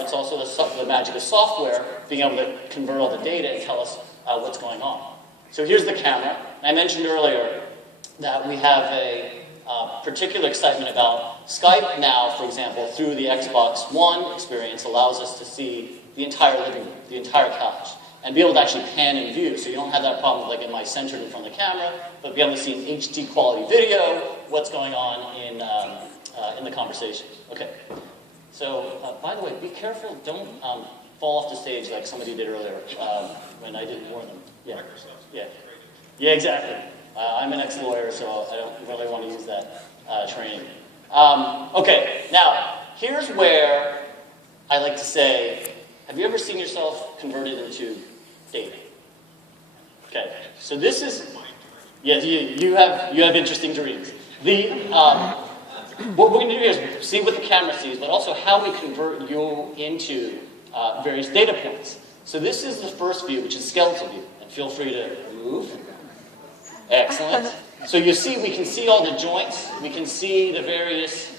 hard, it's also the magic of software, being able to convert all the data and tell us what's going on. So here's the camera. I mentioned earlier that we have a particular excitement about Skype now, for example, through the Xbox One experience, allows us to see the entire living room, the entire couch, and be able to actually pan and view. So you don't have that problem like, am I centered in front of the camera, but be able to see an HD quality video, what's going on in the conversation. Okay. So, by the way, be careful, don't fall off the stage like somebody did earlier when I didn't warn them. Yeah, yeah, exactly. I'm an ex-lawyer, so I don't really want to use that training. Okay, now, here's where I like to say, have you ever seen yourself converted into data? Okay, so this is, yes, you have interesting dreams. What we're going to do here is see what the camera sees, but also how we convert you into various data points. So this is the first view, which is skeletal view. And feel free to move. Excellent. So you see, we can see all the joints. We can see the various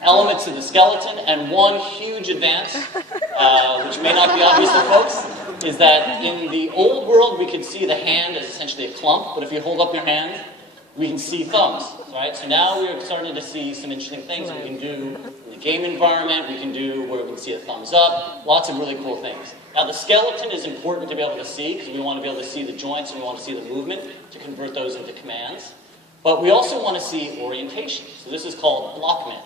elements of the skeleton. And one huge advance, which may not be obvious to folks, is that in the old world, we could see the hand as essentially a clump. But if you hold up your hand, we can see thumbs, right? So now we're starting to see some interesting things we can do in the game environment. We can do where we can see a thumbs up, lots of really cool things. Now the skeleton is important to be able to see because we want to be able to see the joints and we want to see the movement to convert those into commands. But we also want to see orientation. So this is called Blockman.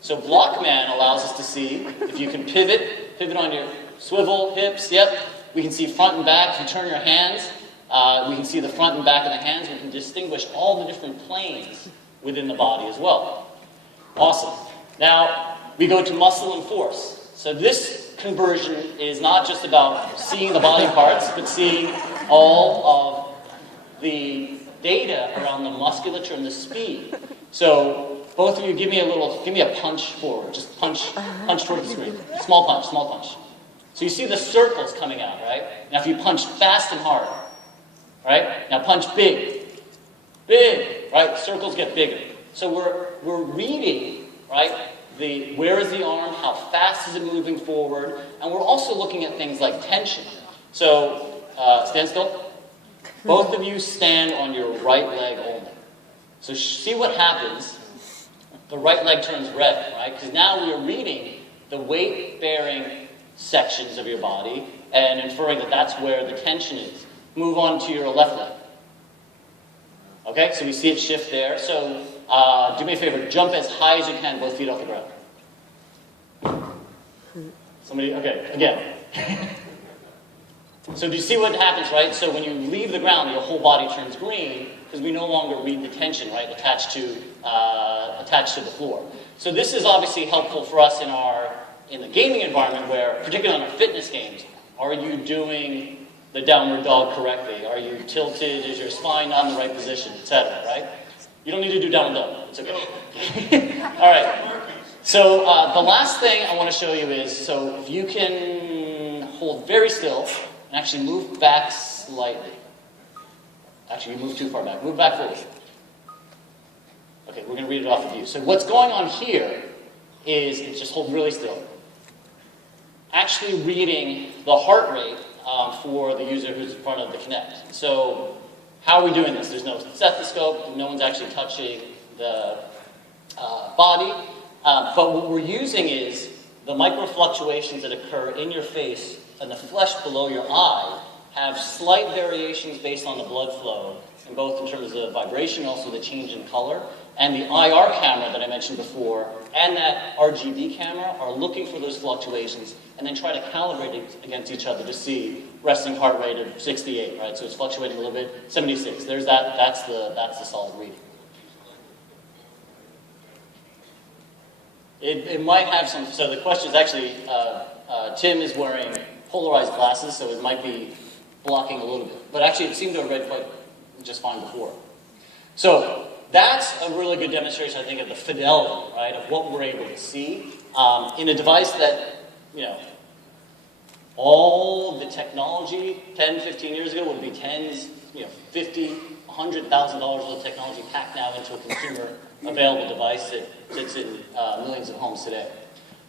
So Blockman allows us to see if you can pivot on your swivel, hips, yep. We can see front and back. If you turn your hands, we can see the front and back of the hands. We can distinguish all the different planes within the body as well. Awesome. Now, we go to muscle and force. So this conversion is not just about seeing the body parts, but seeing all of the data around the musculature and the speed. So both of you give me a punch forward. Just punch toward the screen. Small punch. So you see the circles coming out, right? Now if you punch fast and hard, right? Now punch big, right? Circles get bigger. So we're reading, right? Where is the arm? How fast is it moving forward? And we're also looking at things like tension. So stand still. Both of you stand on your right leg only. So see what happens. The right leg turns red, right? Because now we're reading the weight-bearing sections of your body and inferring that that's where the tension is. Move on to your left leg. Okay, so we see it shift there. So do me a favor, jump as high as you can, both feet off the ground. Somebody, okay, again. So do you see what happens, right? So when you leave the ground, your whole body turns green because we no longer read the tension, right, attached to the floor. So this is obviously helpful for us in the gaming environment where, particularly on our fitness games, are you doing the downward dog correctly? Are you tilted? Is your spine not in the right position, etc., right? You don't need to do downward dog. It's okay. All right. So the last thing I want to show you is, so if you can hold very still and actually move back slightly. Actually, you move too far back. Move back forward. Okay, we're going to read it off of you. So what's going on here is, just hold really still. Actually reading the heart rate for the user who's in front of the Kinect. So how are we doing this? There's no stethoscope. No one's actually touching the body. But what we're using is the micro fluctuations that occur in your face and the flesh below your eye have slight variations based on the blood flow, and both in terms of vibration and also the change in color. And the IR camera that I mentioned before and that RGB camera are looking for those fluctuations and then try to calibrate it against each other to see resting heart rate of 68, right? So it's fluctuating a little bit, 76. There's that. That's the solid reading. It might have some. So the question is actually, Tim is wearing polarized glasses, so it might be blocking a little bit. But actually, it seemed to have read quite just fine before. So that's a really good demonstration, I think, of the fidelity, right, of what we're able to see in a device that, all the technology 10, 15 years ago would be tens, $50,000, $100,000 worth of technology packed now into a consumer available device that sits in millions of homes today.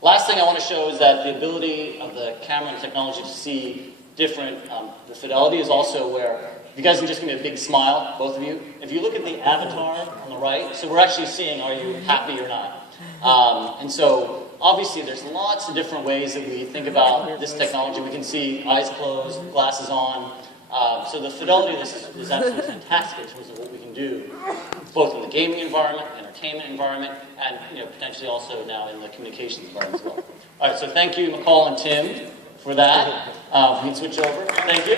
Last thing I want to show is that the ability of the camera and technology to see different, the fidelity is also where, if you guys can just give me a big smile, both of you. If you look at the avatar on the right, so we're actually seeing, are you happy or not? And so, obviously, there's lots of different ways that we think about this technology. We can see eyes closed, glasses on. So the fidelity of this is absolutely fantastic in terms of what we can do, both in the gaming environment, entertainment environment, and potentially also now in the communications environment as well. All right, so thank you, McCall and Tim, for that. We can switch over. Thank you.